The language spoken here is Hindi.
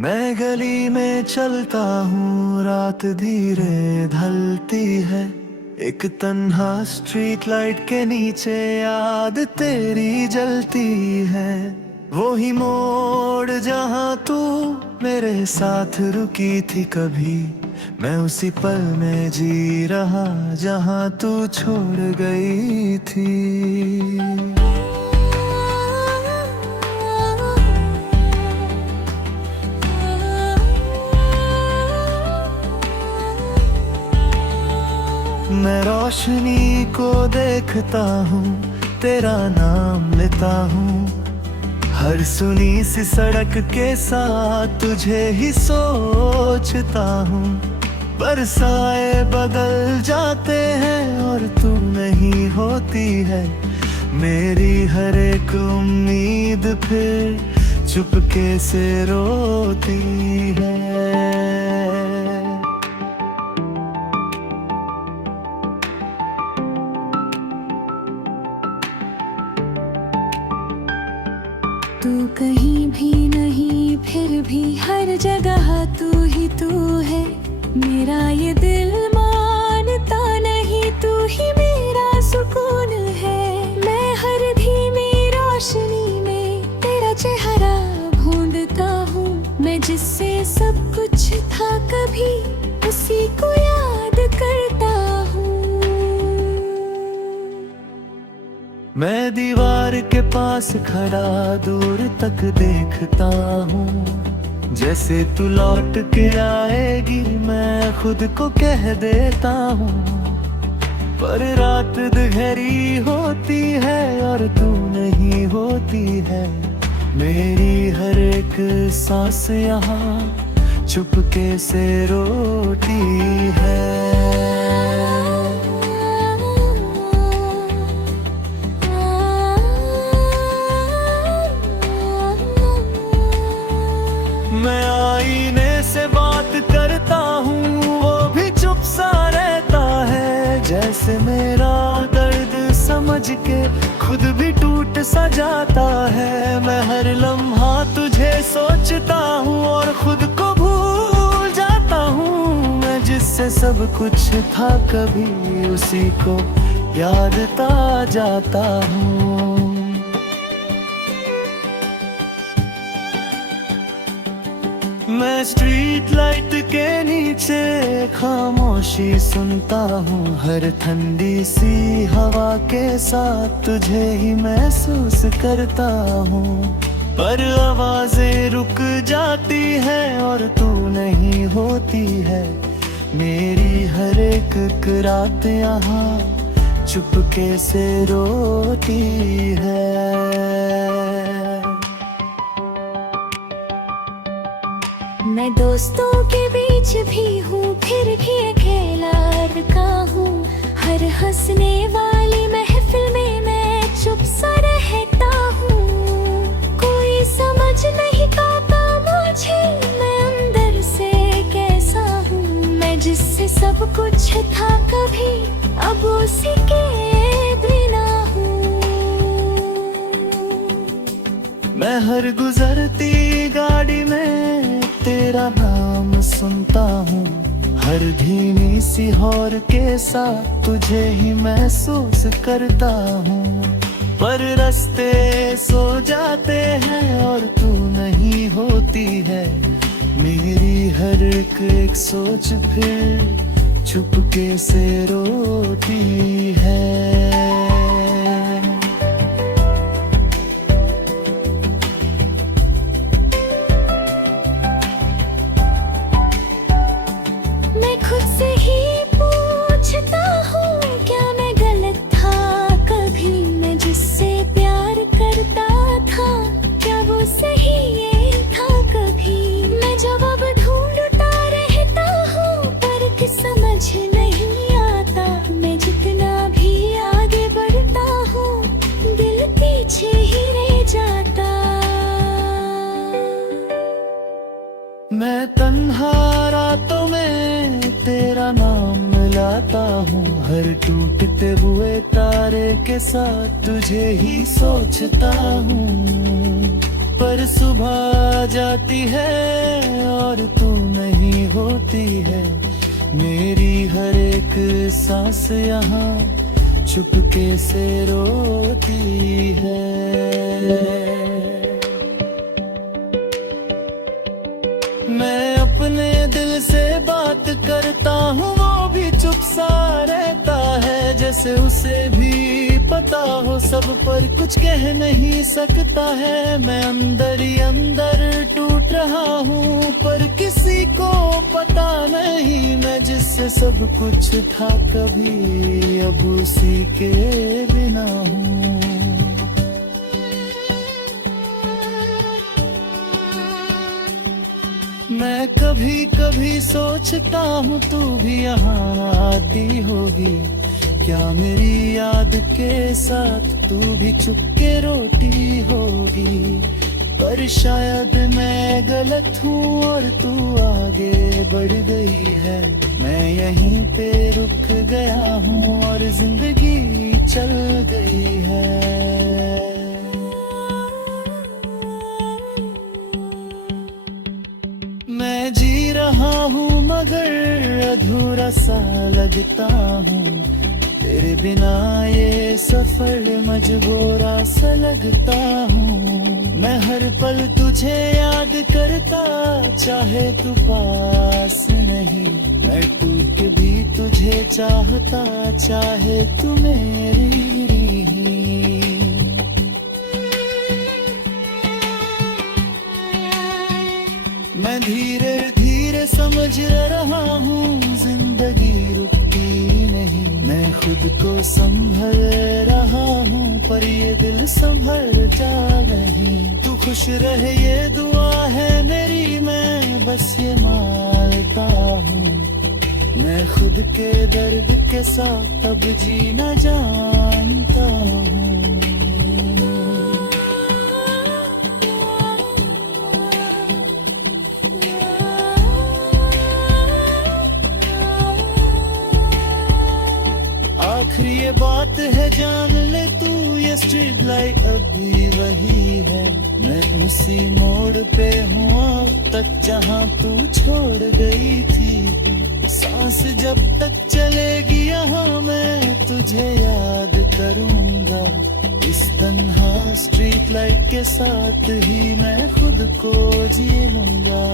मैं गली में चलता हूँ, रात धीरे ढलती है। एक तन्हा स्ट्रीट लाइट के नीचे याद तेरी जलती है। वो ही मोड़ जहाँ तू मेरे साथ रुकी थी कभी, मैं उसी पल में जी रहा जहाँ तू छोड़ गई थी। मैं रोशनी को देखता हूँ, तेरा नाम लेता हूँ। हर सुनी सी सड़क के साथ तुझे ही सोचता हूँ। बरसाए बदल जाते हैं और तू नहीं होती है। मेरी हर एक उम्मीद फिर चुपके से रोती है। तू कहीं भी नहीं, फिर भी हर जगह तू ही तू है। मेरा ये दिल मानता नहीं, तू ही मेरा सुकून है। मैं हर धीमी रोशनी में तेरा चेहरा ढूंढता हूँ। मैं जिससे सब कुछ था कभी, उसी को याद करता हूँ। मैं दीवार के पास खड़ा दूर तक देखता हूँ। जैसे तू लौट के आएगी मैं खुद को कह देता हूँ। पर रात गहरी होती है और तू नहीं होती है। मेरी हर एक सांस यहाँ चुपके से रोती है। मैं आईने से बात करता हूँ, वो भी चुप सा रहता है। जैसे मेरा दर्द समझ के खुद भी टूट सा जाता है। मैं हर लम्हा तुझे सोचता हूँ और खुद को भूल जाता हूँ। मैं जिससे सब कुछ था कभी, उसी को याद आ जाता हूँ। मैं स्ट्रीट लाइट के नीचे खामोशी सुनता हूँ। हर ठंडी सी हवा के साथ तुझे ही महसूस करता हूँ। पर आवाजें रुक जाती है और तू नहीं होती है। मेरी हर एक रात यहाँ चुपके से रोती है। मैं दोस्तों के बीच भी हूँ, फिर भी अकेला रुका हूँ। हर हंसने वाली महफिल में मैं चुप सा रहता हूँ। कोई समझ नहीं पाता मुझे, मैं अंदर से कैसा हूँ। मैं जिससे सब कुछ था कभी, अब उसी के बिना हूँ। मैं हर गुजरती गाड़ी में तेरा नाम सुनता हूँ। हर धीमी सी हौर के साथ तुझे ही महसूस करता हूँ। पर रास्ते सो जाते हैं और तू नहीं होती है। मेरी हर एक सोच फिर चुपके से रोती है। मैं तन्हा रातों में तेरा नाम मिलाता हूँ। हर टूटते हुए तारे के साथ तुझे ही सोचता हूँ। पर सुबह जाती है और तू नहीं होती है। मेरी हर एक सांस यहाँ चुपके से रोती है। मैं अपने दिल से बात करता हूँ, वो भी चुप सा रहता है। जैसे उसे भी पता हो सब, पर कुछ कह नहीं सकता है। मैं अंदर ही अंदर टूट रहा हूँ, पर किसी को पता नहीं। मैं जिससे सब कुछ था कभी, अब उसी के बिना हूँ। मैं कभी कभी सोचता हूँ तू भी यहाँ आती होगी। क्या मेरी याद के साथ तू भी चुपके रोती होगी। पर शायद मैं गलत हूँ और तू आगे बढ़ गई है। मैं यहीं पे रुक गया हूँ और जिंदगी चल गई है। मैं जी रहा हूँ मगर अधूरा सा लगता हूँ। तेरे बिना ये सफर मजबूरा सा लगता हूँ। मैं हर पल तुझे याद करता, चाहे तू पास नहीं। मैं टूट भी तुझे चाहता, चाहे तू मेरी मैं धीरे धीरे समझ रहा हूँ जिंदगी रुकती नहीं। मैं खुद को संभल रहा हूँ, पर ये दिल संभल जा नहीं। तू खुश रहे ये दुआ है मेरी, मैं बस ये मांगता हूँ। मैं खुद के दर्द के साथ अब जीना जानता हूँ। आखिरी ये बात है जान ले तू, ये स्ट्रीट लाइट अब भी वही है। मैं उसी मोड़ पे हूँ अब तक जहाँ तू छोड़ गई थी। सांस जब तक चलेगी यहाँ मैं तुझे याद करूँगा। इस तन्हा स्ट्रीट लाइट के साथ ही मैं खुद को जी लूँगा।